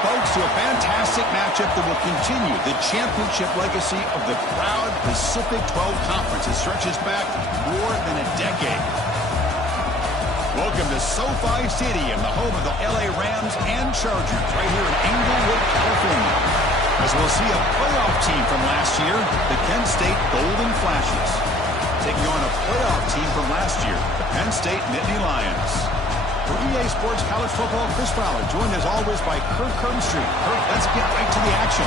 folks, to a fantastic matchup that will continue the championship legacy of the proud Pacific 12 Conference. It stretches back more than a decade. Welcome to SoFi Stadium, the home of the LA Rams and Chargers, right here in Inglewood, California. As we'll see a playoff team from last year, the Kent State Golden Flashes, taking on a playoff team from last year, the Penn State Nittany Lions. For EA Sports College Football, Chris Fowler, joined as always by Kirk Herbstreit. Kirk, let's get right to the action.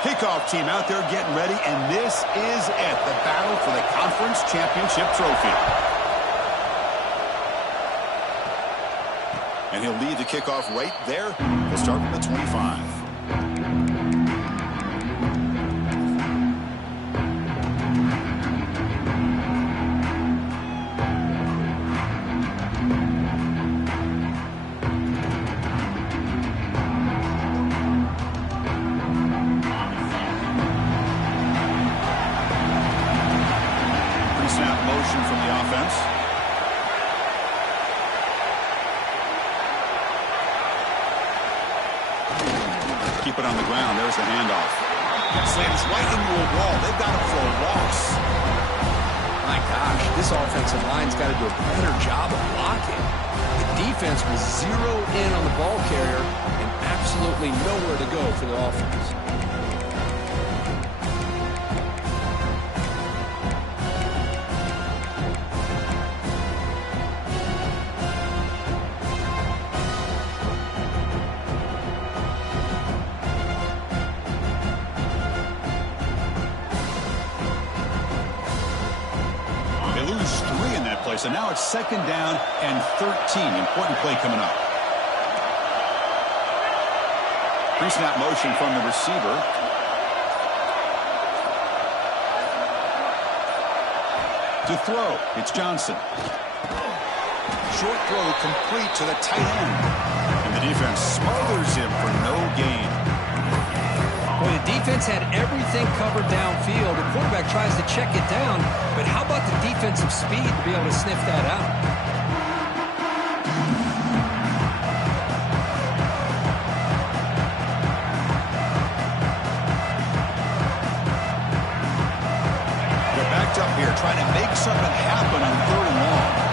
Kickoff team out there getting ready, and this is it, the battle for the conference championship trophy. And he'll lead the kickoff right there. He'll start from the 25. Keep it on the ground. There's the handoff. Slams right into a wall. They've got him for a loss. My gosh, this offensive line's got to do a better job of blocking. The defense was zero in on the ball carrier and absolutely nowhere to go for the offense. So now it's 2nd down and 13. Important play coming up. Pre-snap motion from the receiver. To throw, it's Johnson. Short throw complete to the tight end. And the defense smothers him for no gain. Well, the defense had everything covered downfield. The quarterback tries to check it down, but how about the defensive speed to be able to sniff that out? They're backed up here trying to make something happen on 3rd and long.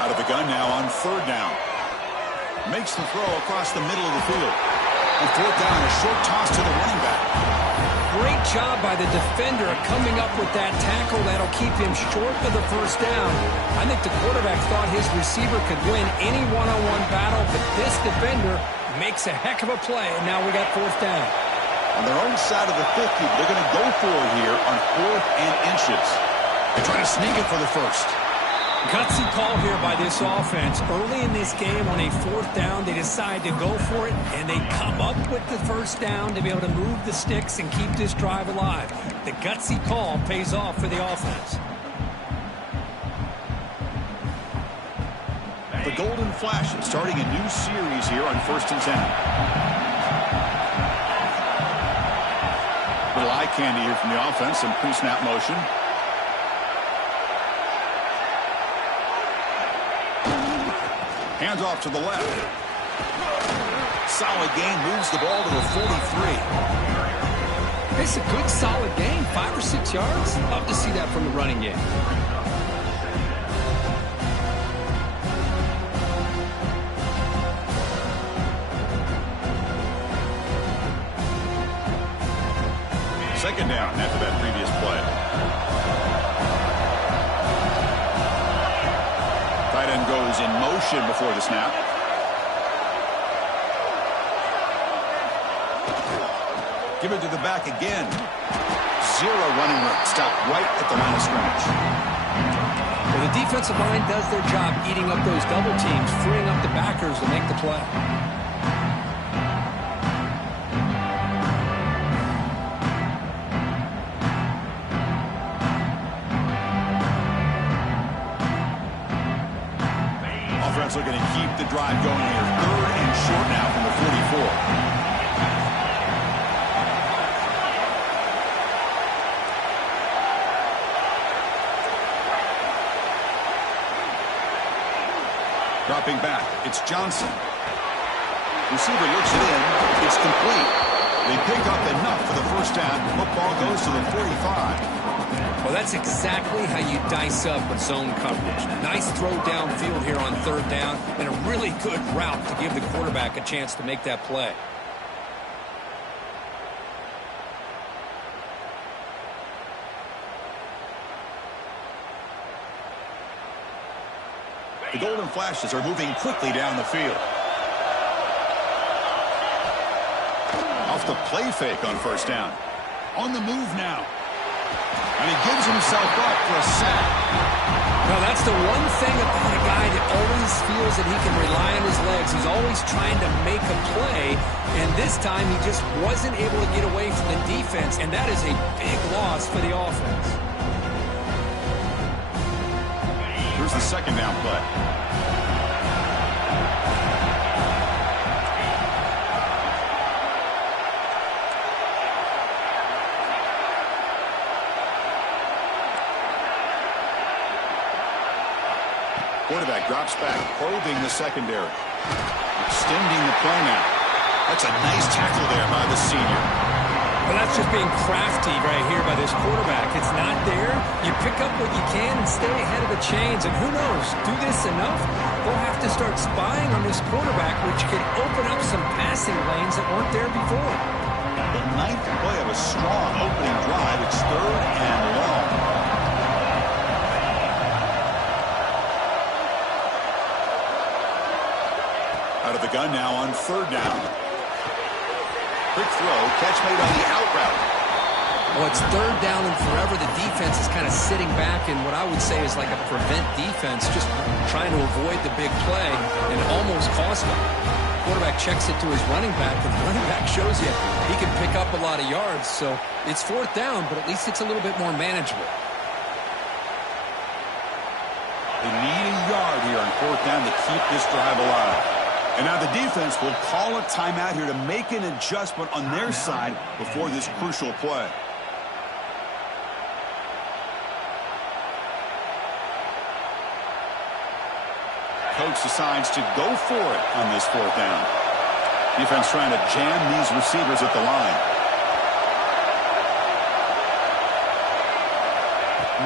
Out of the gun now on 3rd down. Makes the throw across the middle of the field. On 4th down, a short toss to the running back. Great job by the defender coming up with that tackle that'll keep him short of the 1st down. I think the quarterback thought his receiver could win any one-on-one battle, but this defender makes a heck of a play, and now we got 4th down. On their own side of the 50, they're going to go for it here on 4th and inches. They're trying to sneak it for the 1st. Gutsy call here by this offense. Early in this game on a 4th down, they decide to go for it, and they come up with the 1st down to be able to move the sticks and keep this drive alive. The gutsy call pays off for the offense. The Golden Flashes starting a new series here on 1st and 10. Little eye candy here from the offense, some pre-snap motion. Hands off to the left. Solid gain, moves the ball to the 43. It's a good, solid gain, 5 or 6 yards. Love to see that from the running game. Second down after that previous play. Tight end goes in motion before the snap. Give it to the back again. Zero running room. Stop right at the line of scrimmage. Well, Well, the defensive line does their job eating up those double teams, freeing up the backers to make the play. Offense looking to keep the drive going here. 3rd and short now from the 44. Dropping back, it's Johnson. Receiver looks it in. It's complete. They pick up enough for the first down. Football goes to the 45. Well, that's exactly how you dice up a zone coverage. Nice throw downfield here on 3rd down, and a really good route to give the quarterback a chance to make that play. The Golden Flashes are moving quickly down the field. Off the play fake on 1st down. On the move now. And he gives himself up for a sack. Well, that's the one thing about a guy that always feels that he can rely on his legs. He's always trying to make a play, and this time he just wasn't able to get away from the defense, and that is a big loss for the offense. Here's the 2nd down play. Quarterback drops back, probing the secondary. Extending the play now. That's a nice tackle there by the senior. Well, that's just being crafty right here by this quarterback. It's not there. You pick up what you can and stay ahead of the chains. And who knows, do this enough, they'll have to start spying on this quarterback, which could open up some passing lanes that weren't there before. The 9th play of a strong opening drive. It's 3rd and long. Out of the gun now on 3rd down. Quick throw, catch made on the out route. Well, it's 3rd down and forever. The defense is kind of sitting back in what I would say is like a prevent defense, just trying to avoid the big play, and almost cost them. Quarterback checks it to his running back, and the running back shows you he can pick up a lot of yards. So it's 4th down, but at least it's a little bit more manageable. They need a yard here on 4th down to keep this drive alive. And now the defense will call a timeout here to make an adjustment on their side before this crucial play. Coach decides to go for it on this 4th down. Defense trying to jam these receivers at the line.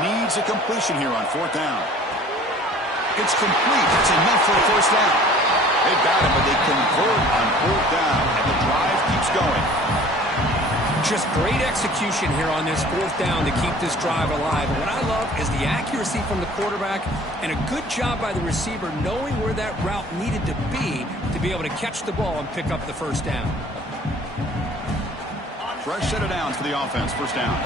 Needs a completion here on 4th down. It's complete. That's enough for a 1st down. They got it, but they convert on 4th down, and the drive keeps going. Just great execution here on this 4th down to keep this drive alive. And what I love is the accuracy from the quarterback and a good job by the receiver knowing where that route needed to be able to catch the ball and pick up the 1st down. Fresh set of downs for the offense. 1st down.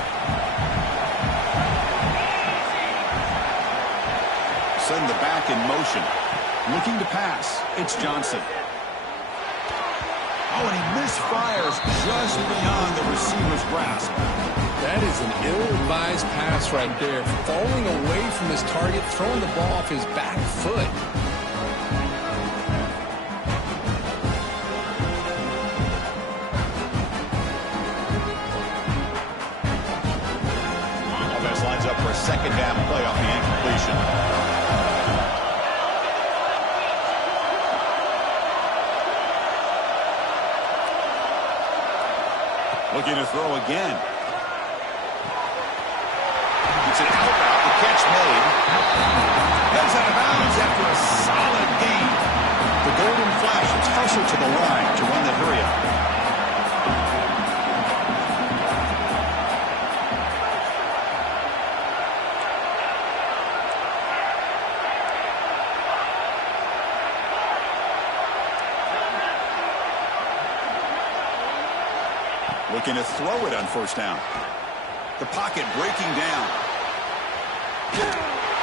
Send the back in motion. Looking to pass. It's Johnson. Oh, and he misfires just beyond the receiver's grasp. That is an ill-advised pass right there. Falling away from his target, throwing the ball off his back foot. Offense lines up for a 2nd down play off the incompletion. Looking to throw again. It's an out route. The catch made. Heads out of bounds after a solid gain. The Golden Flashes hustle to the line to run the hurry-up. Looking to throw it on 1st down. The pocket breaking down.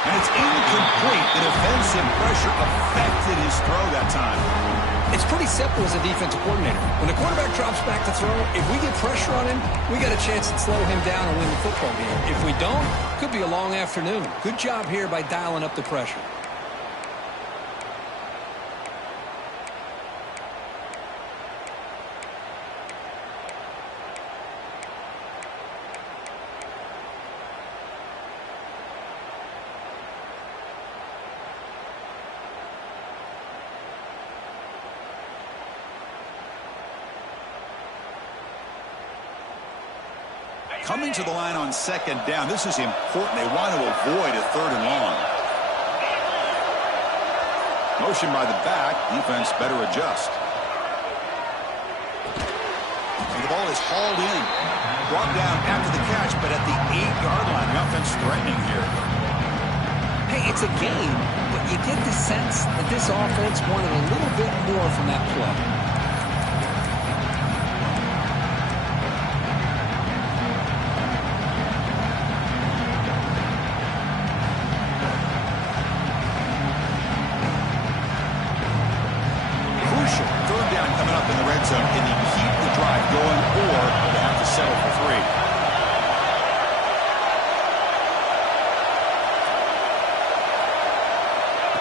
And it's incomplete. The defensive pressure affected his throw that time. It's pretty simple as a defensive coordinator. When the quarterback drops back to throw, if we get pressure on him, we got a chance to slow him down and win the football game. If we don't, could be a long afternoon. Good job here by dialing up the pressure. Coming to the line on second down, this is important. They want to avoid a third and long. Motion by the back. Defense better adjust. And the ball is hauled in. Brought down after the catch, but at the 8-yard line. The offense threatening here. Hey, it's a game, but you get the sense that this offense wanted a little bit more from that play. Can he keep the drive going, or they have to settle for 3?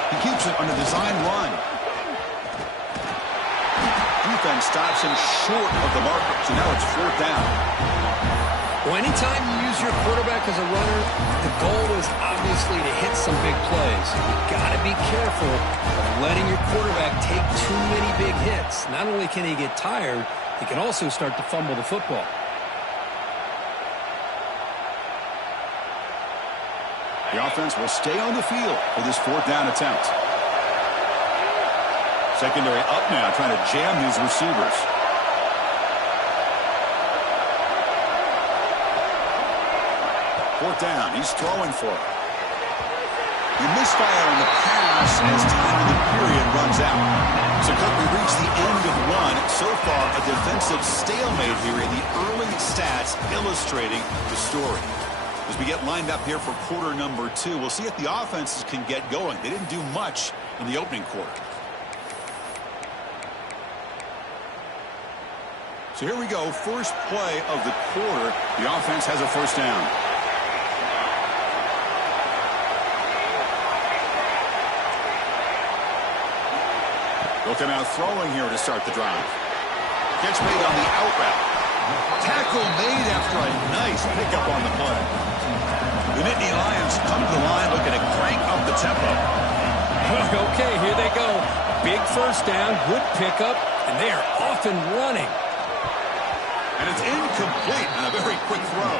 He keeps it on the design run. Defense stops him short of the marker, so now it's 4th down. Well, anytime you use your quarterback as a runner, the goal is obviously to hit some big plays. You've got to be careful of letting your quarterback take too many big hits. Not only can he get tired, he can also start to fumble the football. The offense will stay on the field for this 4th down attempt. Secondary up now, trying to jam these receivers. Fourth down, he's throwing for it. He misfire on the pass as time in the period runs out. So, Cook, we reach the end of one. So far, a defensive stalemate here in the early stats illustrating the story. As we get lined up here for quarter number 2, we'll see if the offenses can get going. They didn't do much in the opening quarter. So here we go, first play of the quarter. The offense has a first down. Looking out throwing here to start the drive. Catch made on the out route. Tackle made after a nice pickup on the play. The Nittany Lions come to the line looking to crank up the tempo. Okay, here they go. Big first down, good pickup, and they are off and running. And it's incomplete on a very quick throw.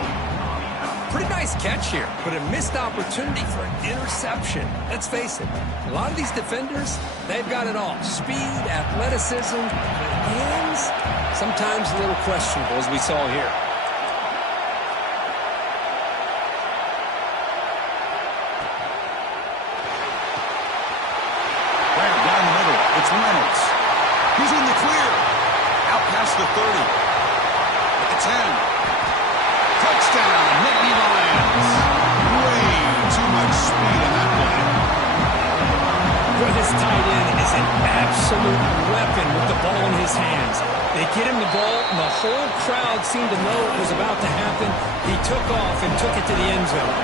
Pretty nice catch here, but a missed opportunity for an interception. Let's face it, a lot of these defenders, they've got it all. Speed, athleticism, but hands, sometimes a little questionable, as we saw here. Grab down the middle. It's Reynolds. He's in the clear. Out past the 30. At the 10. Touchdown, Nittany Lions. Way too much speed on that play. Well, this tight end is an absolute weapon with the ball in his hands. They get him the ball, and the whole crowd seemed to know it was about to happen. He took off and took it to the end zone.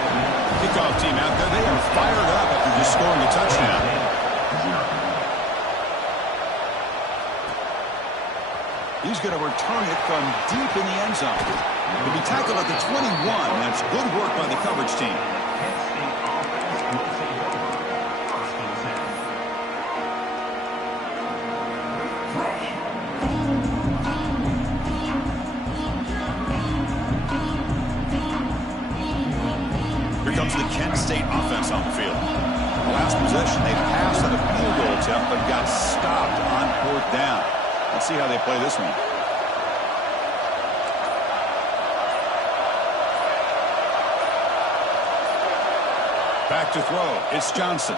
Kickoff team out there, they are fired up after just scoring a touchdown. He's going to return it from deep in the end zone. He'll be tackled at the 21. That's good work by the coverage team. Here comes the Kent State offense on the field. The last possession, they passed on a field goal attempt, but got stopped on 4th down. Let's see how they play this one. Back to throw. It's Johnson.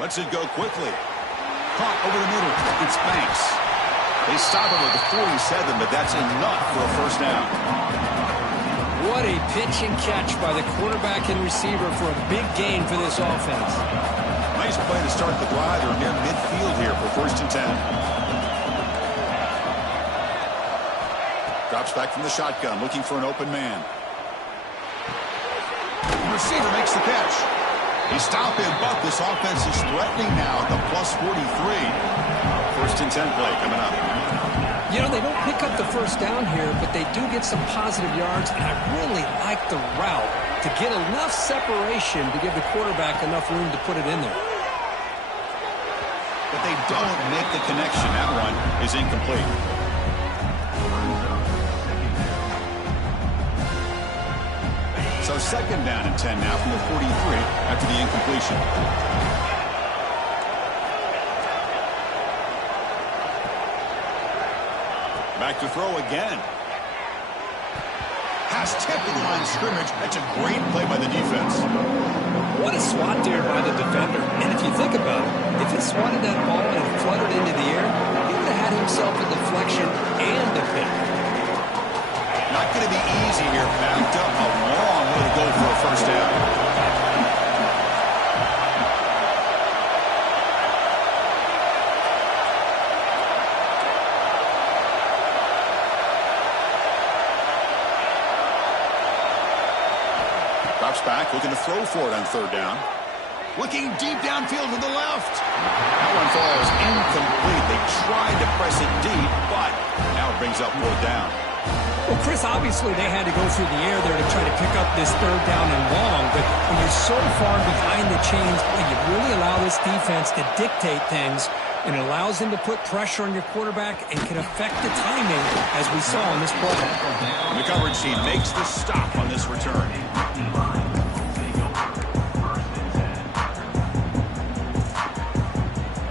Lets it go quickly. Caught over the middle. It's Banks. They stop him at the 47, but that's enough for a first down. What a pitch and catch by the quarterback and receiver for a big gain for this offense. Nice play to start the drive. They're near midfield here for 1st and 10. Drops back from the shotgun, looking for an open man. The receiver makes the catch. He stopped him, but this offense is threatening now at the plus 43. 1st and 10 play coming up. You know, they don't pick up the first down here, but they do get some positive yards, and I really like the route to get enough separation to give the quarterback enough room to put it in there. But they don't make the connection. That one is incomplete. So 2nd down and 10 now from the 43 after the incompletion. Back to throw again. Pass tipped to the line of scrimmage. That's a great play by the defense. What a swat there by the defender. And if you think about it, if he swatted that ball and it fluttered into the air, he would have had himself a deflection and a pick. Not going to be easy here. Backed up a long way to go for a 1st down. Drops back, looking to throw for it on 3rd down. Looking deep downfield to the left. That one falls incomplete. They tried to press it deep, but now it brings up 4th down. Well, Chris, obviously they had to go through the air there to try to pick up this 3rd down and long, but when you're so far behind the chains, you really allow this defense to dictate things, and it allows them to put pressure on your quarterback and can affect the timing, as we saw in this play. The coverage team makes the stop on this return.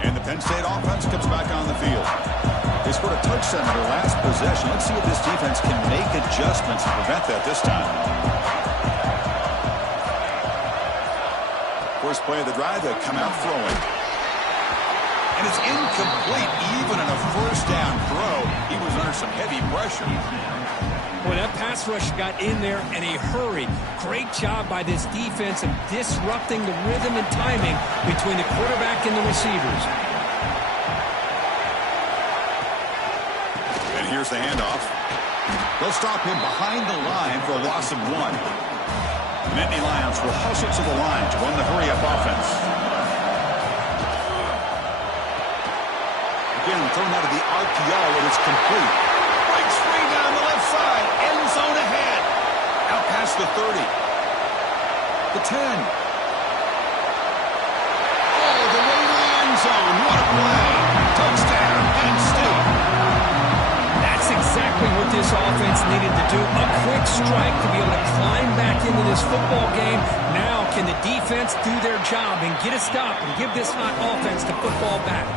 And the Penn State offense comes back on the field. They scored a touchdown in their last possession. Let's see if this defense can make adjustments to prevent that this time. First play of the drive, they come out throwing. And it's incomplete, even in a 1st down throw. He was under some heavy pressure. Well, that pass rush got in there in a hurry. Great job by this defense of disrupting the rhythm and timing between the quarterback and the receivers. And here's the handoff. They'll stop him behind the line for a loss of 1. The Nittany Lions will hustle to the line to run the hurry-up offense. Again, thrown out of the RPO, and it's complete. Breaks free down the left side. End zone ahead. Out past the 30. The 10. All the way to the end zone. What a play. Touchdown, Penn State. That's exactly what this offense needed to do. A quick strike to be able to climb back into this football game. Now can the defense do their job and get a stop and give this hot offense the football back?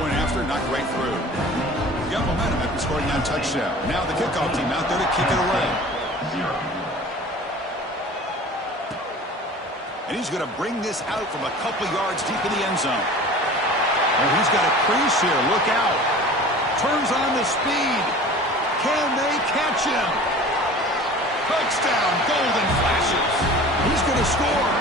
Point after, knocked right through. Got momentum after scoring that touchdown. Now the kickoff team out there to kick it away. And he's going to bring this out from a couple yards deep in the end zone. And he's got a crease here. Look out. Turns on the speed. Can they catch him? Touchdown, golden flashes. He's going to score.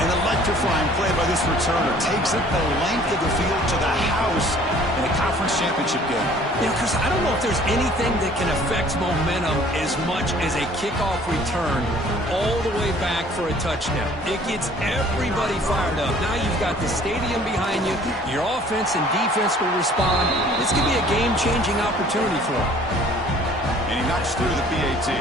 An electrifying play by this returner. Takes it the length of the field to the house in a conference championship game. You know, Chris, I don't know if there's anything that can affect momentum as much as a kickoff return all the way back for a touchdown. It gets everybody fired up. Now you've got the stadium behind you. Your offense and defense will respond. This could be a game-changing opportunity for them. And he knocks through the PAT.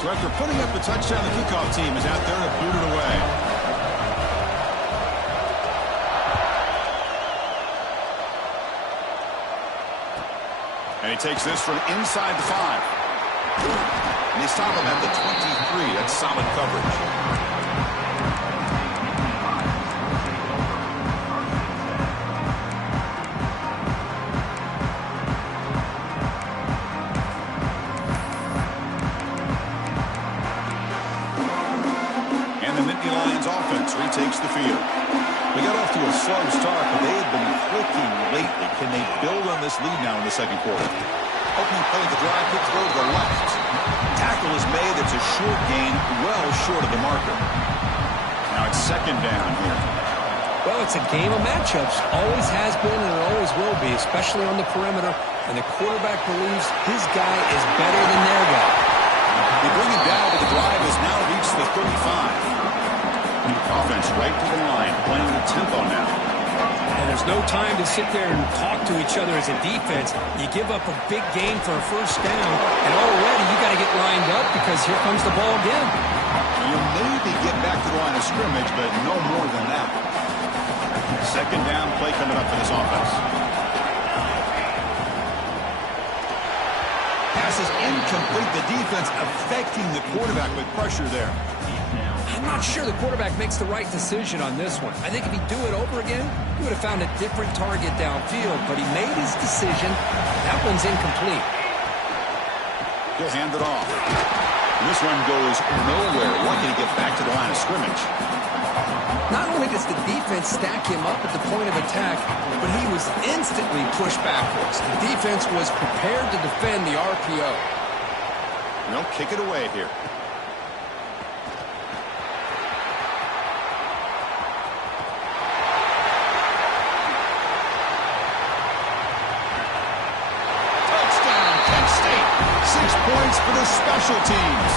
So after putting up the touchdown, the kickoff team is out there to boot it away. And he takes this from inside the 5. And they stop him at the 23. That's solid coverage. Takes the field. The They got off to a slow start, but they have been clicking lately. Can they build on this lead now in the second quarter? Opening play of the drive, quick throw to the left. Tackle is made. It's a short gain, well short of the marker. Now it's second down here. Well, it's a game of matchups. Always has been and it always will be, especially on the perimeter. And the quarterback believes his guy is better than their guy. They bring him down, but the drive has now reached the 35. Offense right to the line, playing the tempo now. And there's no time to sit there and talk to each other as a defense. You give up a big gain for a first down, and already you got to get lined up because here comes the ball again. You maybe get back to the line of scrimmage, but no more than that. Second down play coming up for this offense. Pass is incomplete. The defense affecting the quarterback with pressure there. I'm not sure the quarterback makes the right decision on this one. I think if he'd do it over again, he would have found a different target downfield, but he made his decision. That one's incomplete. He'll hand it off. And this one goes nowhere. Lucky to get back to the line of scrimmage. Not only does the defense stack him up at the point of attack, but he was instantly pushed backwards. The defense was prepared to defend the RPO. And they'll kick it away here. Points for the special teams.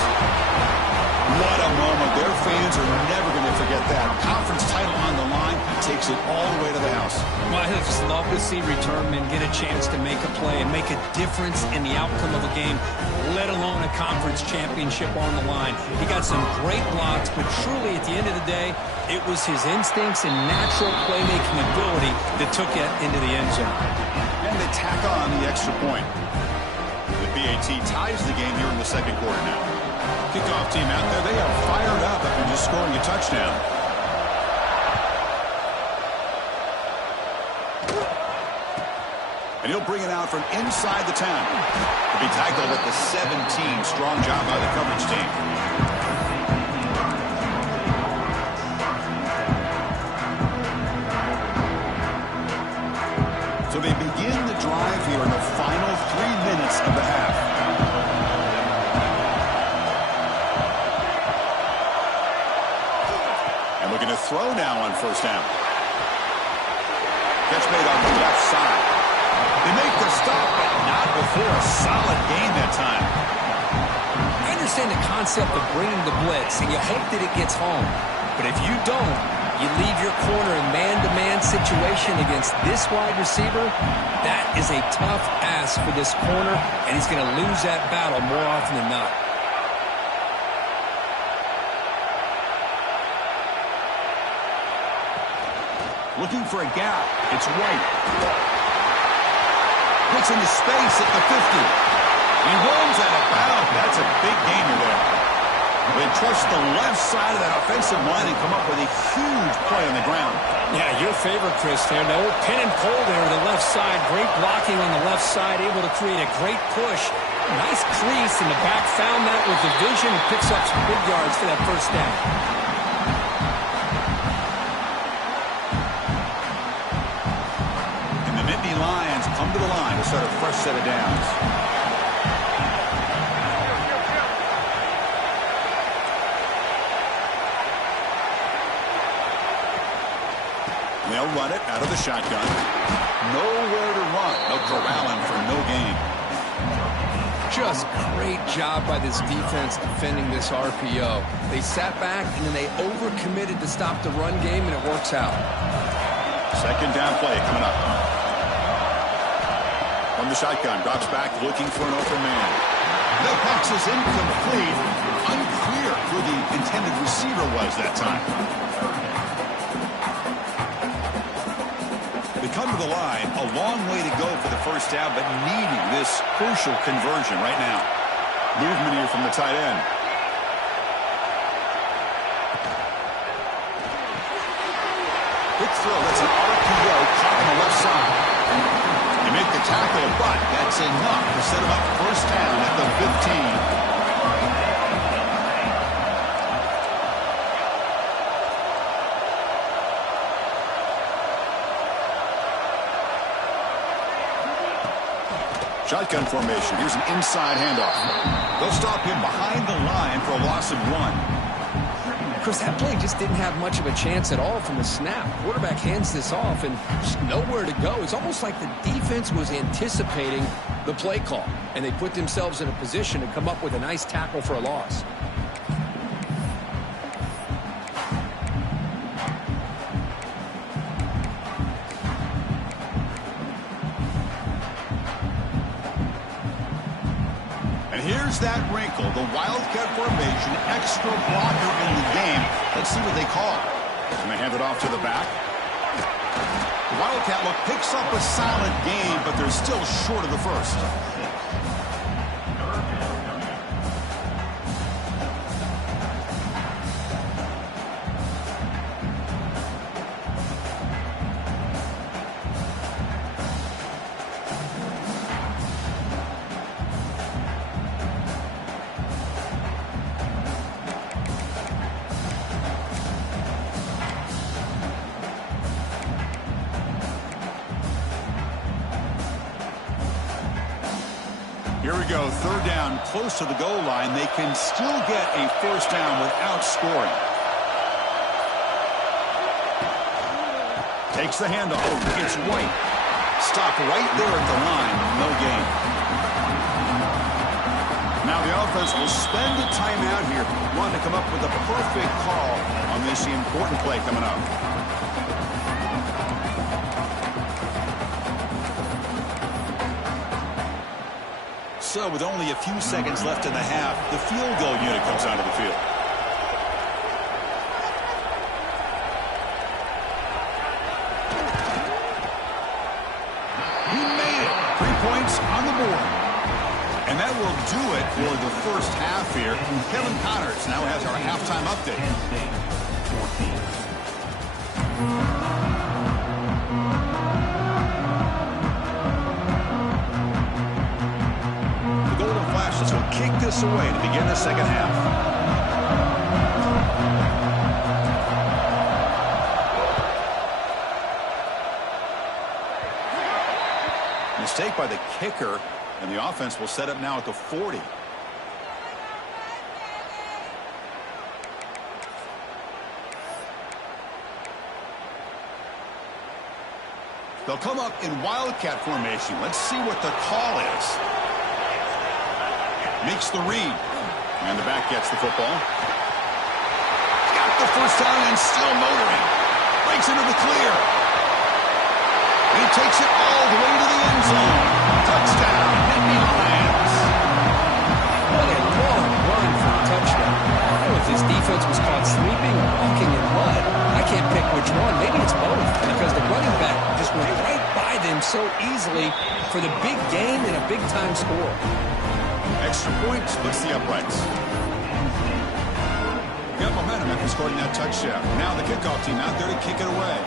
What a moment. Their fans are never going to forget that. Conference title on the line. He takes it all the way to the house. Well, I just love to see return men get a chance to make a play and make a difference in the outcome of a game, let alone a conference championship on the line. He got some great blocks, but truly at the end of the day, it was his instincts and natural playmaking ability that took it into the end zone. And they tack on the extra point. The BAT ties the game here in the second quarter now. Kickoff team out there. They are fired up after just scoring a touchdown. And he'll bring it out from inside the 10. He'll be tackled at the 17. Strong job by the coverage team. So they begin the drive here in the final 3 minutes of the half. And looking to throw now on first down. Catch made on the left side. They make the stop, but not before a solid gain that time. I understand the concept of bringing the blitz, and you hope that it gets home. But if you don't, you leave your corner in man-to-man situation against this wide receiver, that is a tough ask for this corner, and he's going to lose that battle more often than not. Looking for a gap. It's White. Puts into space at the 50. He rolls out of bounds. That's a big gainer there. They trust the left side of that offensive line and come up with a huge play on the ground. Yeah, your favorite, Chris, there. No pin and pull there to the left side. Great blocking on the left side, able to create a great push. Nice crease in the back. Found that with the vision and picks up some big yards for that first down. And the Nittany Lions come to the line to start a fresh set of downs. They'll run it out of the shotgun. Nowhere to run. They'll corral him for no gain. Just great job by this defense defending this RPO. They sat back and then they overcommitted to stop the run game, and it works out. Second down play coming up. From the shotgun, drops back looking for an open man. The pass is incomplete. Unclear who the intended receiver was that time. Come to the line, a long way to go for the first down, but needing this crucial conversion right now. Movement here from the tight end. Quick throw, that's an RPO caught on the left side. They make the tackle, but that's enough to set him up first down at the 15. Shotgun formation. Here's an inside handoff. They'll stop him behind the line for a loss of 1. Chris, that play just didn't have much of a chance at all from the snap. Quarterback hands this off and just nowhere to go. It's almost like the defense was anticipating the play call, and they put themselves in a position to come up with a nice tackle for a loss. Here's that wrinkle, the Wildcat formation, extra blocker in the game. Let's see what they call. And they hand it off to the back. The Wildcat look picks up a solid game, but they're still short of the first. Here we go, third down, close to the goal line. They can still get a first down without scoring. Takes the handoff. It's White. Stopped right there at the line. No gain. Now the offense will spend a timeout here. Want to come up with a perfect call on this important play coming up. So with only a few seconds left in the half, the field goal unit comes onto the field. He made it. 3 points on the board. And that will do it for the first half here. Kevin Connors now has our halftime update. Will kick this away to begin the second half. Mistake by the kicker, and the offense will set up now at the 40. They'll come up in Wildcat formation. Let's see what the call is. Makes the read. And the back gets the football. Got the first down and still motoring. Breaks into the clear. He takes it all the way to the end zone. Touchdown, Nittany Lions. What a long run for a touchdown. I don't know if this defense was caught sleeping or walking in mud. I can't pick which one. Maybe it's both, because the running back just went right by them so easily for the big gain and a big-time score. Extra point splits the uprights. Got momentum after scoring that touchdown. Now the kickoff team out there to kick it away.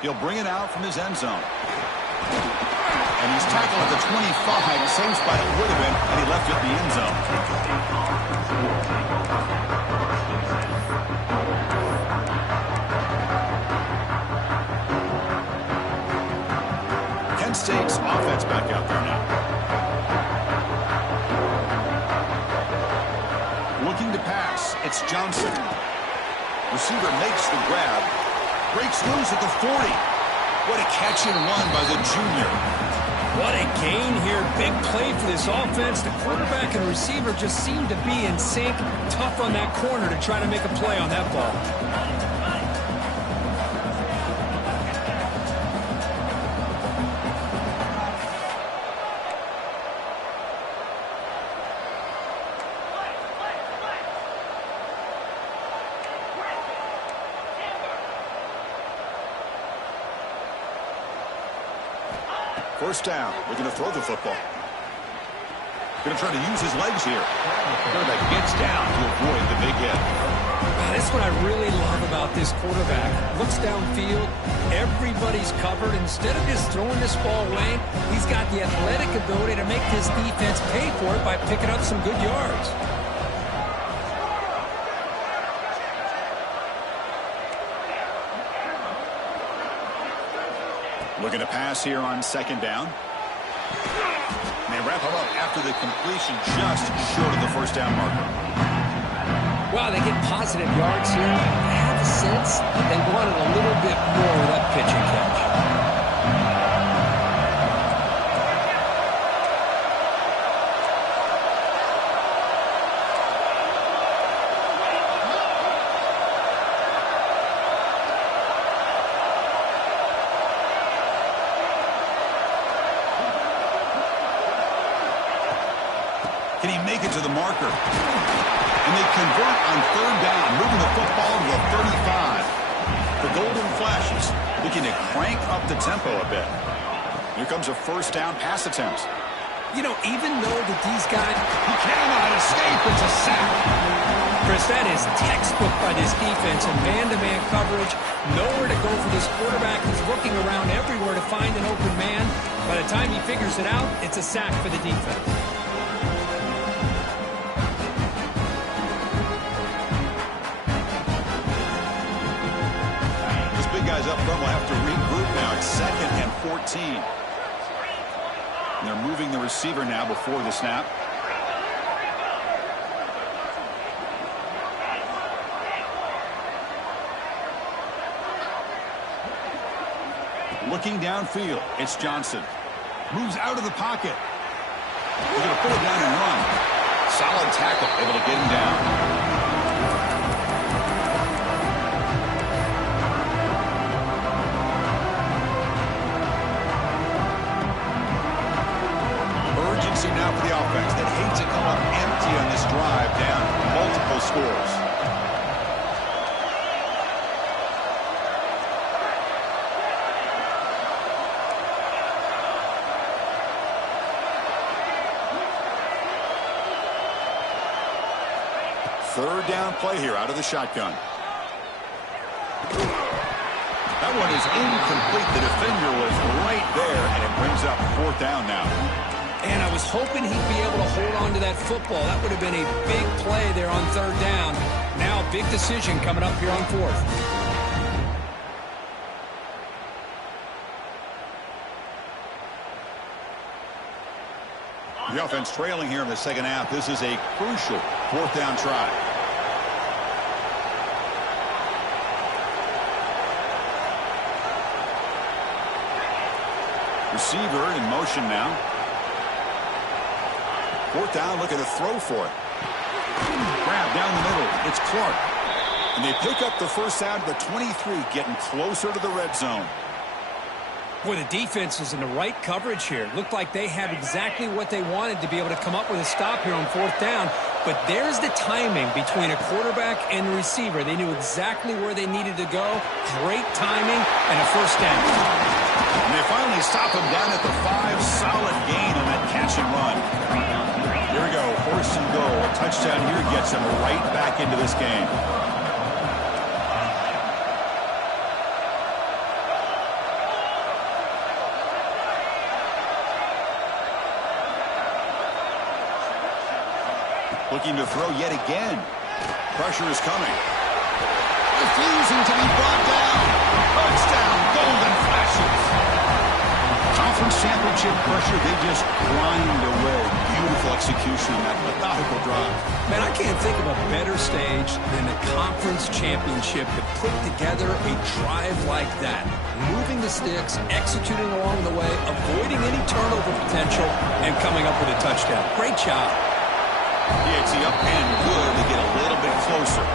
He'll bring it out from his end zone. And he's tackled at the 25. Same spot it would have been, and he left it in the end zone. State's offense back out there now. Looking to pass. It's Johnson. Receiver makes the grab. Breaks loose at the 40. What a catch and run by the junior. What a gain here. Big play for this offense. The quarterback and receiver just seem to be in sync. Tough on that corner to try to make a play on that ball. First down. We're going to throw the football. Going to try to use his legs here. Quarterback gets down to avoid the big hit. That's what I really love about this quarterback. Looks downfield. Everybody's covered. Instead of just throwing this ball away, he's got the athletic ability to make this defense pay for it by picking up some good yards. Looking to pass here on second down. And they wrap him up after the completion just short of the first down marker. Wow, they get positive yards here. I have a sense that they wanted a little bit more with that pitch and catch. Can he make it to the marker? And they convert on third down, moving the football to the 35. The Golden Flashes looking to crank up the tempo a bit. Here comes a first down pass attempt. You know, even though that these guys... He cannot escape. It's a sack. Chris, that is textbook by this defense and man-to-man coverage. Nowhere to go for this quarterback. He's looking around everywhere to find an open man. By the time he figures it out, it's a sack for the defense. Guys up front will have to regroup now. It's 2nd and 14. And they're moving the receiver now before the snap. Looking downfield, it's Johnson. Moves out of the pocket. He's going to pull it down and run. Solid tackle, able to get him down. Now for the offense that hates to come up empty on this drive, down multiple scores. Third down play here out of the shotgun. That one is incomplete. The defender was right there, and it brings up 4th down now. And I was hoping he'd be able to hold on to that football. That would have been a big play there on third down. Now a big decision coming up here on 4th. The offense trailing here in the second half. This is a crucial 4th down try. Receiver in motion now. 4th down, looking to throw for it. Grab down the middle. It's Clark. And they pick up the first down to the 23, getting closer to the red zone. Boy, the defense is in the right coverage here. Looked like they had exactly what they wanted to be able to come up with a stop here on 4th down. But there's the timing between a quarterback and a receiver. They knew exactly where they needed to go. Great timing and a first down. And they finally stop him down at the 5. Solid gain on that catch and run. Here we go, 1st and goal. A touchdown here gets him right back into this game. Looking to throw yet again. Pressure is coming. Refusing to be brought down. Touchdown, Golden Flashes. Conference championship pressure, they just grind away. Beautiful execution on that methodical drive. Man, I can't think of a better stage than the conference championship to put together a drive like that. Moving the sticks, executing along the way, avoiding any turnover potential, and coming up with a touchdown. Great job. Yeah, it's the up and good to get a little bit closer.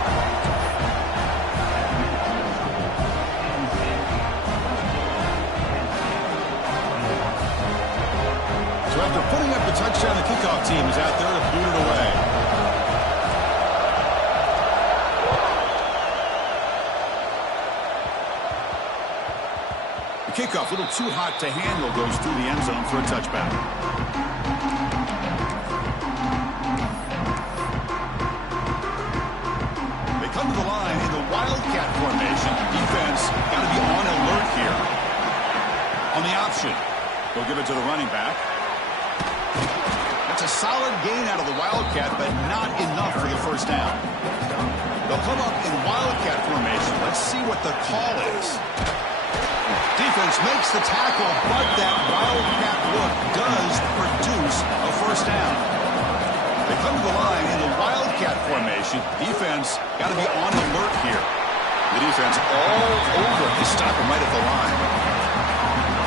So after putting up the touchdown, the kickoff team is out there to boot it away. The kickoff, a little too hot to handle, goes through the end zone for a touchback. They come to the line in the Wildcat formation. Defense got to be on alert here. On the option, they'll give it to the running back. That's a solid gain out of the Wildcat, but not enough for the first down. They'll come up in Wildcat formation. Let's see what the call is. Defense makes the tackle, but that wildcat look does produce a first down. They come to the line in the wildcat formation. Defense got to be on alert here. The defense all over. They stop him right at the line.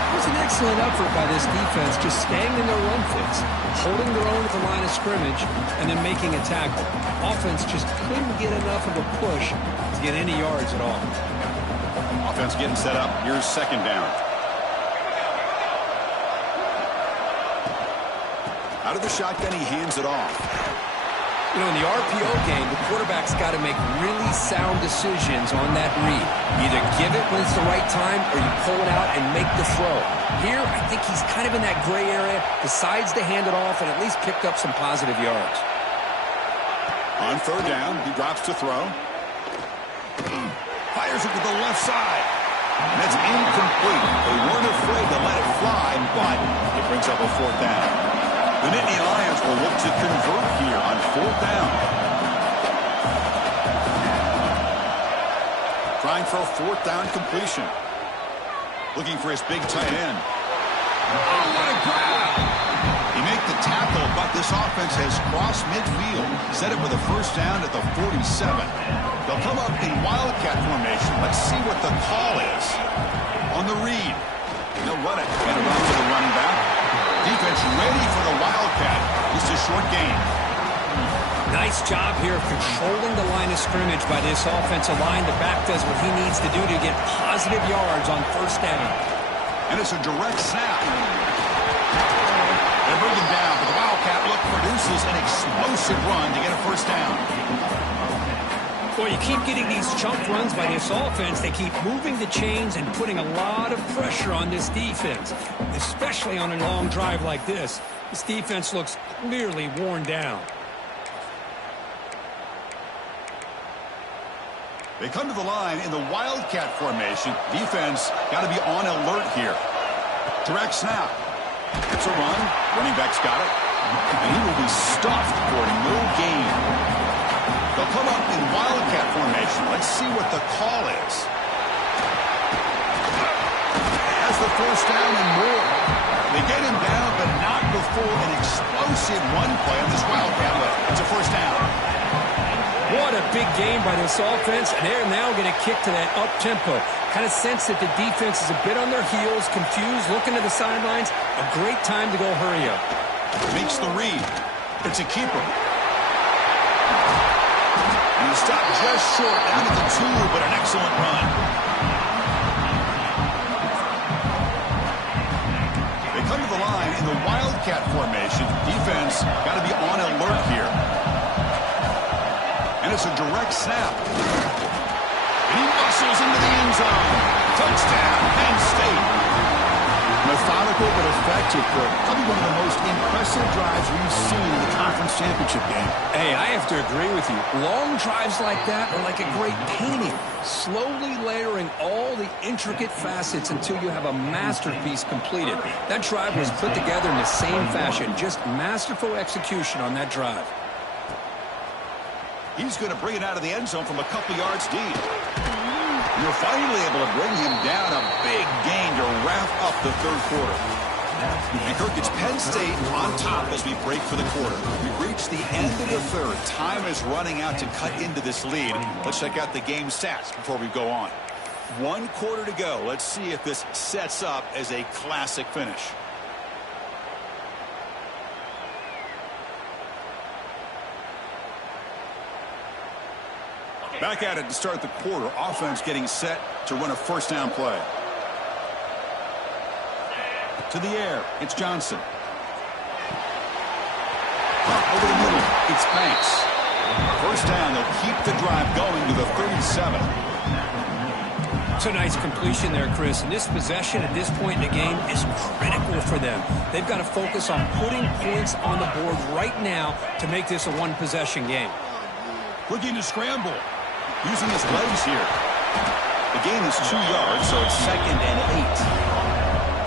It was an excellent effort by this defense, just staying in their run fits, holding their own at the line of scrimmage, and then making a tackle. Offense just couldn't get enough of a push to get any yards at all. Offense getting set up. Here's second down. Out of the shotgun, he hands it off. You know, in the RPO game, the quarterback's got to make really sound decisions on that read. Either give it when it's the right time or you pull it out and make the throw. Here, I think he's kind of in that gray area, decides to hand it off and at least picked up some positive yards. On third down, he drops to throw. Fires it to the left side. And that's incomplete. They weren't afraid to let it fly, but it brings up a fourth down. The Nittany Lions will look to convert here on fourth down. Trying for a fourth down completion. Looking for his big tight end. Oh, what a grab! He made the tackle, but this offense has crossed midfield. Set it with a first down at the 47. They'll come up in wildcat formation. Let's see what the call is. On the read. They'll run it. And around to the running back. Defense ready for the wildcat. Just a short gain. Nice job here of controlling the line of scrimmage by this offensive line. The back does what he needs to do to get positive yards on first down. And it's a direct snap. They bring him down, but the wildcat look produces an explosive run to get a first down. Boy, you keep getting these chunk runs by this offense. They keep moving the chains and putting a lot of pressure on this defense, especially on a long drive like this. This defense looks clearly worn down. They come to the line in the wildcat formation. Defense got to be on alert here. Direct snap. It's a run. Running back's got it. And he will be stuffed for no gain. They'll come up in wildcat formation. Let's see what the call is. Has the first down and more. They get him down, but not before an explosive run play on this wildcat look. It's a first down. What a big game by this offense, and they're now going to kick to that up-tempo. Kind of sense that the defense is a bit on their heels, confused, looking to the sidelines. A great time to go hurry up. Makes the read. It's a keeper. And he stopped just short, down at the 2, but an excellent run. They come to the line in the wildcat formation. Defense got to be on alert here. And it's a direct snap. And he muscles into the end zone. Touchdown, Penn State. Methodical but effective. Probably one of the most impressive drives we've seen in the conference championship game. Hey, I have to agree with you. Long drives like that are like a great painting. Slowly layering all the intricate facets until you have a masterpiece completed. That drive was put together in the same fashion. Just masterful execution on that drive. He's going to bring it out of the end zone from a couple yards deep. You're finally able to bring him down. A big gain to wrap up the third quarter. And Kirk, it's Penn State on top as we break for the quarter. We've reached the end of the third. Time is running out to cut into this lead. Let's check out the game stats before we go on. 1 quarter to go. Let's see if this sets up as a classic finish. Back at it to start the quarter. Offense getting set to run a first down play. To the air. It's Johnson. Over the middle. It's Banks. First down. They'll keep the drive going to the 37. It's a nice completion there, Chris. And this possession at this point in the game is critical for them. They've got to focus on putting points on the board right now to make this a one-possession game. Looking to scramble. Using his legs here. The gain is 2 yards, so it's 2nd and 8.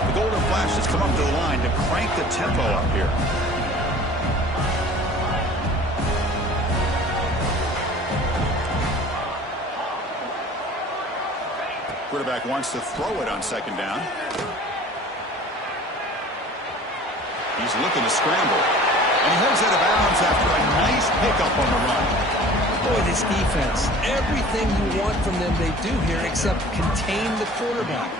The Golden Flash has come up to the line to crank the tempo up here. Quarterback wants to throw it on second down. He's looking to scramble. And he heads out of bounds after a nice pickup on the run. Boy, this defense, everything you want from them they do here except contain the quarterback.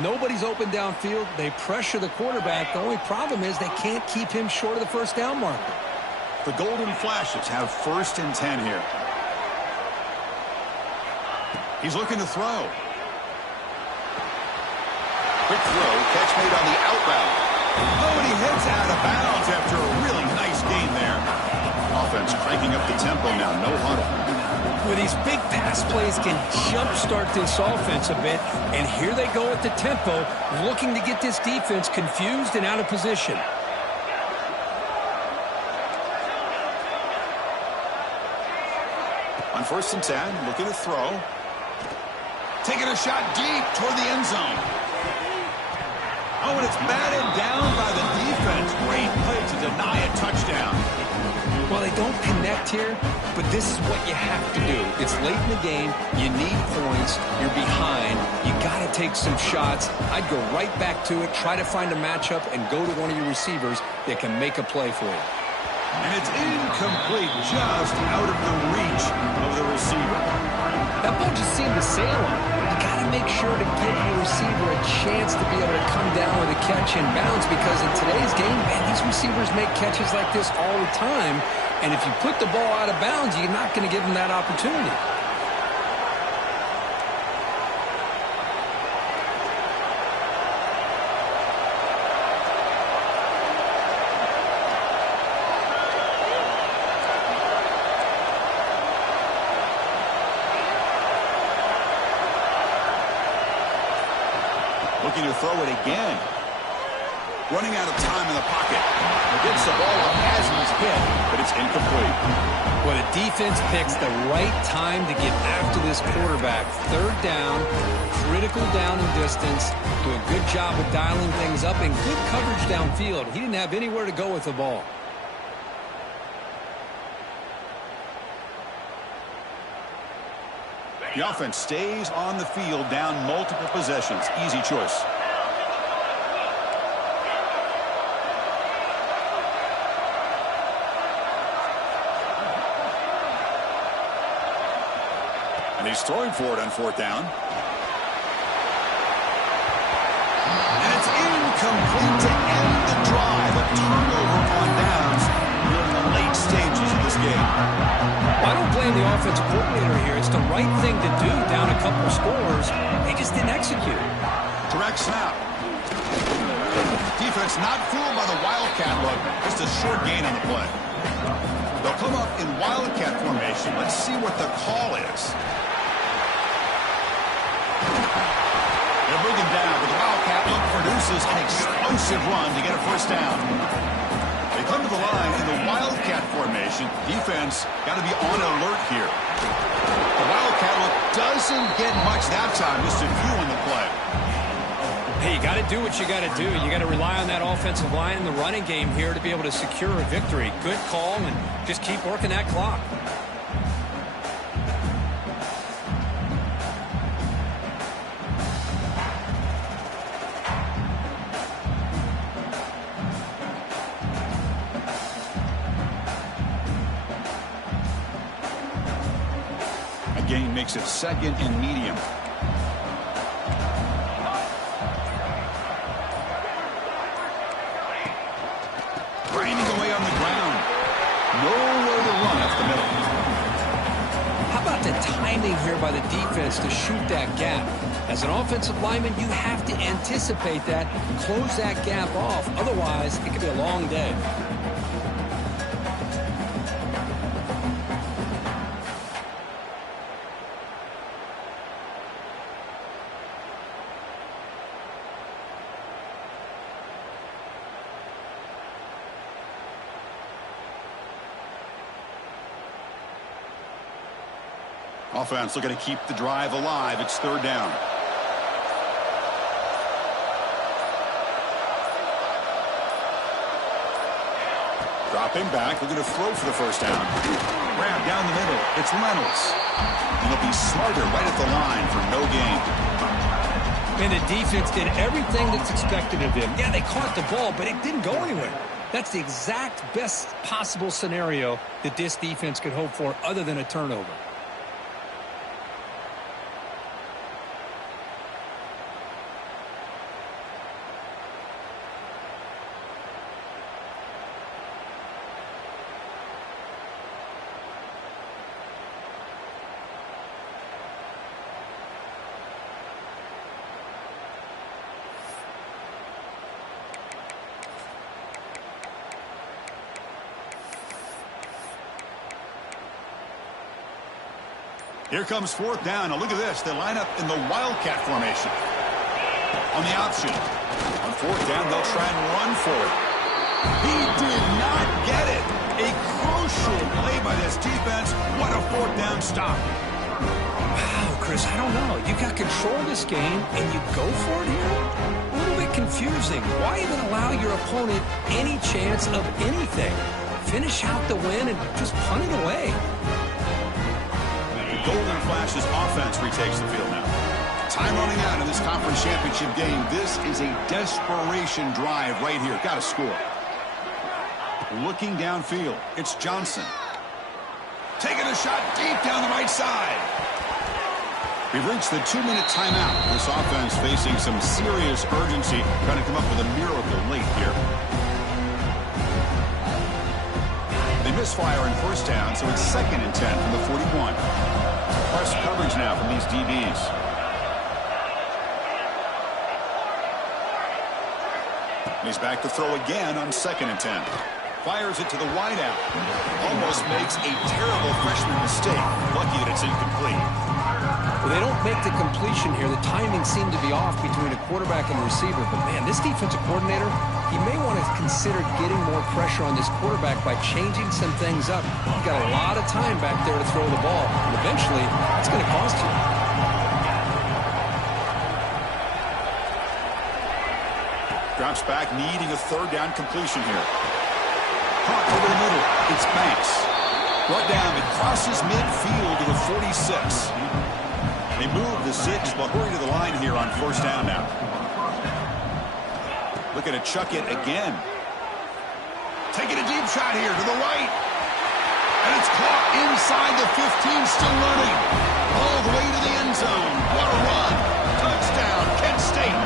Nobody's open downfield. They pressure the quarterback. The only problem is they can't keep him short of the first down marker. The Golden Flashes have 1st and 10 here. He's looking to throw. Quick throw, catch made on the out route. Oh, and he heads out of bounds after a really nice gain there. Offense cranking up the tempo now, no huddle. With these big pass plays can jumpstart this offense a bit, and here they go at the tempo, looking to get this defense confused and out of position. On 1st and 10, looking to throw. Taking a shot deep toward the end zone. Oh, and it's batted down by the defense. Great play to deny a touchdown. Well, they don't connect here, but this is what you have to do. It's late in the game. You need points. You're behind. You got to take some shots. I'd go right back to it, try to find a matchup, and go to one of your receivers that can make a play for you. And it's incomplete, just out of the reach of the receiver. That ball just seemed to sail on. You got to make sure to give your receiver a chance to be able to come down with a catch and bounce, because in today's game, man, these receivers make catches like this all the time. And if you put the ball out of bounds, you're not going to give them that opportunity. Looking to throw it again. Running out of time in the pocket. Gets the ball up as he's hit, but it's incomplete. Well, the defense picks the right time to get after this quarterback. 3rd down, critical down and distance. Do a good job of dialing things up and good coverage downfield. He didn't have anywhere to go with the ball. The offense stays on the field, down multiple possessions. Easy choice. And he's throwing for it on 4th down. And it's incomplete to end the drive. A turnover on downs here in the late stages of this game. I don't blame the offensive coordinator here. It's the right thing to do down a couple scores. They just didn't execute. Direct snap. Defense not fooled by the Wildcat look. Just a short gain on the play. They'll come up in Wildcat formation. Let's see what the call is. They'll bring him down, but the Wildcat look produces an explosive run to get a 1st down. They come to the line in the Wildcat formation. Defense got to be on alert here. The Wildcat look doesn't get much that time, just a few on the play. Hey, you got to do what you got to do. You got to rely on that offensive line in the running game here to be able to secure a victory. Good call, and just keep working that clock. Gain makes it 2nd and medium. Grinding away on the ground. Nowhere to run up the middle. How about the timing here by the defense to shoot that gap? As an offensive lineman, you have to anticipate that, close that gap off. Otherwise, it could be a long day. Offense looking to keep the drive alive. It's 3rd down. Dropping back, looking to throw for the 1st down. Grab down the middle. It's Reynolds. And they'll be smarter right at the line for no gain. And the defense did everything that's expected of them. Yeah, they caught the ball, but it didn't go anywhere. That's the exact best possible scenario that this defense could hope for other than a turnover. Here comes fourth down. Now look at this. They line up in the Wildcat formation. On the option. On fourth down, they'll try and run for it. He did not get it. A crucial play by this defense. What a fourth down stop. Wow, Chris, I don't know. You got control of this game, and you go for it here? A little bit confusing. Why even allow your opponent any chance of anything? Finish out the win and just punt it away. Golden Flash's offense retakes the field now. Time running out in this conference championship game. This is a desperation drive right here. Got to score. Looking downfield, it's Johnson. Taking a shot deep down the right side. We've reached the 2-minute timeout. This offense facing some serious urgency, trying to come up with a miracle late here. They misfire in first down, so it's 2nd and 10 from the 41. Press coverage now from these DBs. He's back to throw again on 2nd and 10. Fires it to the wideout. Almost makes a terrible freshman mistake. Lucky that it's incomplete. Well, they don't make the completion here. The timing seemed to be off between a quarterback and receiver. But, man, this defensive coordinator, he may want to consider getting more pressure on this quarterback by changing some things up. You've got a lot of time back there to throw the ball. And eventually, it's going to cost you. Drops back, needing a third down completion here. Caught over the middle. It's Banks. Brought down. It crosses midfield to the 46. They move the 6, but hurry to the line here on first down now. Looking to chuck it again. Taking a deep shot here to the right. And it's caught inside the 15, still running. All the way to the end zone. What a run. Touchdown, Kent State.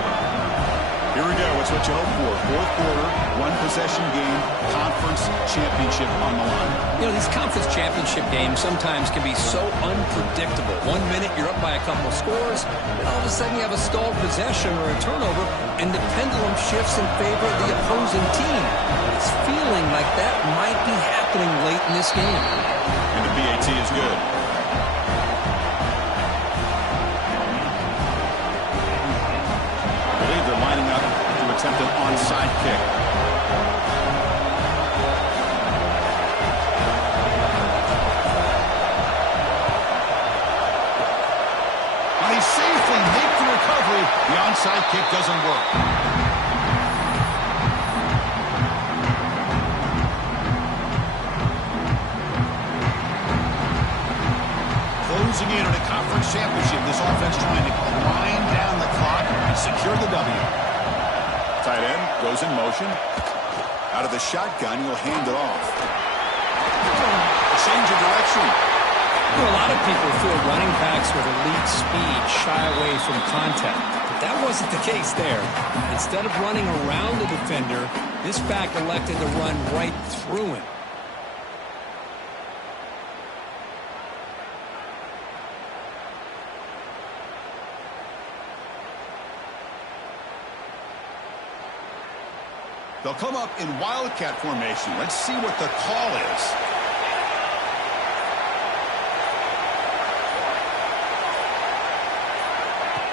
Here we go. It's what you hope for. Fourth quarter, one-possession game, conference championship on the line. You know, these conference championship games sometimes can be so unpredictable. 1 minute, you're up by a couple of scores, and all of a sudden you have a stalled possession or a turnover, and the pendulum shifts in favor of the opposing team. It's feeling like that might be happening late in this game. And the PAT is good. They're lining up to attempt an onside kick. Now he safely makes the recovery. The onside kick doesn't work. Closing in on a conference championship, this offense trying to grind down the clock and secure the W. Tight end goes in motion. Out of the shotgun, he'll hand it off. Change of direction. You know, a lot of people feel running backs with elite speed shy away from contact. But that wasn't the case there. Instead of running around the defender, this back elected to run right through him. They'll come up in Wildcat formation. Let's see what the call is.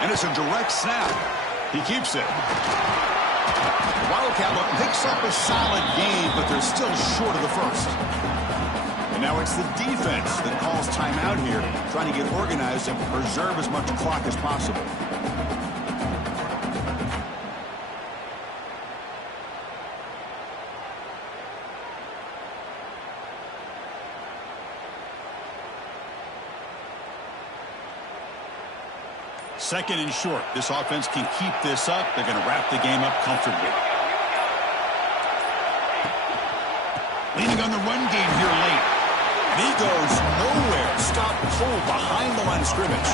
And it's a direct snap. He keeps it. The Wildcat look picks up a solid game, but they're still short of the first. And now it's the defense that calls timeout here, trying to get organized and preserve as much clock as possible. 2nd and short. This offense can keep this up. They're going to wrap the game up comfortably. Leaning on the run game here late. And he goes nowhere. Stop pull behind the line of scrimmage.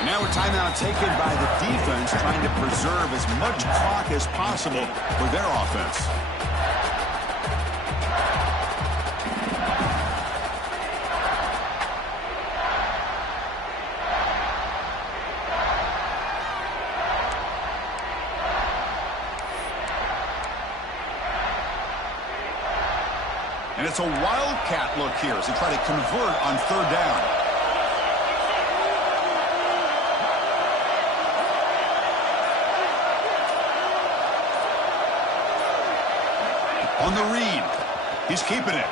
And now a timeout taken by the defense, trying to preserve as much clock as possible for their offense. And it's a wildcat look here as they try to convert on 3rd down. On the read. He's keeping it.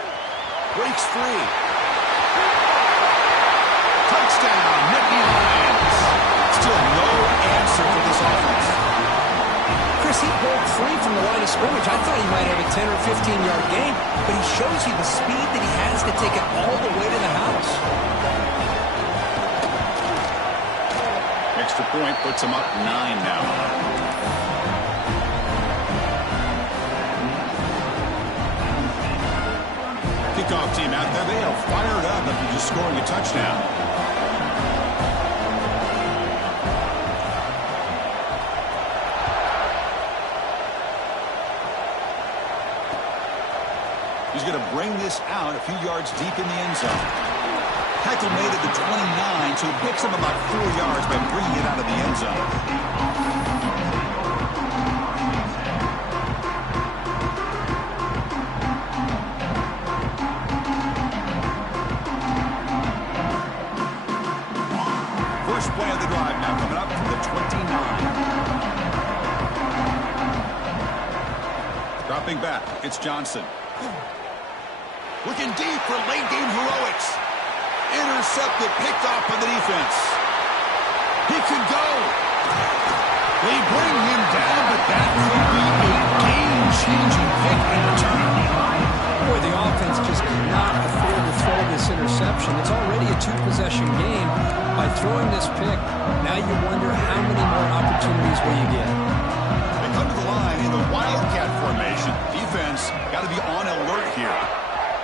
Breaks free. Touchdown, Nittany Lions. Still no answer for this offense. Chris, he broke free from the line of scrimmage. I thought he might have a 10 or 15-yard gain, but he shows you the speed that he has to take it all the way to the house. Extra point puts him up 9 now. Kickoff team out there. They are fired up after just scoring a touchdown. He's going to bring this out a few yards deep in the end zone. Tackle made at the 29, so it picks him about 4 yards by bringing it out of the end zone. First play of the drive now coming up from the 29. Dropping back, it's Johnson. Looking deep for late-game heroics. Intercepted, picked off by the defense. He could go. They bring him down, but that could be a game-changing pick in return. Boy, the offense just cannot afford to throw this interception. It's already a 2-possession game. By throwing this pick, now you wonder how many more opportunities will you get. They come to the line in the Wildcat formation. Defense got to be on alert here.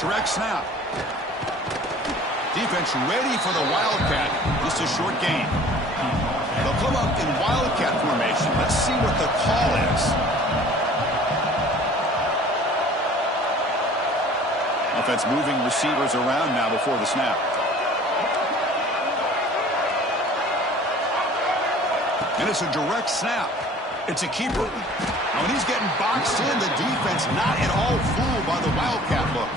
Direct snap. Defense ready for the Wildcat. Just a short gain. They'll come up in Wildcat formation. Let's see what the call is. Offense moving receivers around now before the snap. And it's a direct snap. It's a keeper. Now when he's getting boxed in, the defense not at all fooled by the Wildcat look.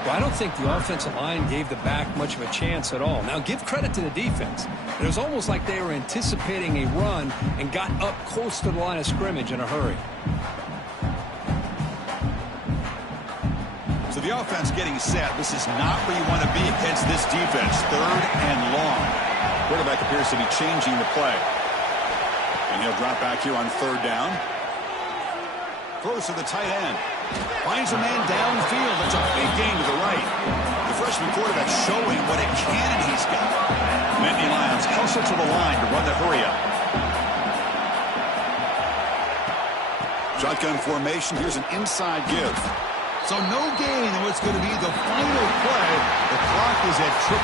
Well, I don't think the offensive line gave the back much of a chance at all. Now, give credit to the defense. It was almost like they were anticipating a run and got up close to the line of scrimmage in a hurry. So the offense getting set. This is not where you want to be against this defense. 3rd and long. Quarterback appears to be changing the play. And he'll drop back here on 3rd down. Throws to the tight end. Finds a man downfield. That's a big gain to the right. The freshman quarterback showing what a cannon he's got. Nittany Lions hustle to the line to run the hurry up. Shotgun formation. Here's an inside give. So no gain in what's going to be the final play. The clock is at 0-0.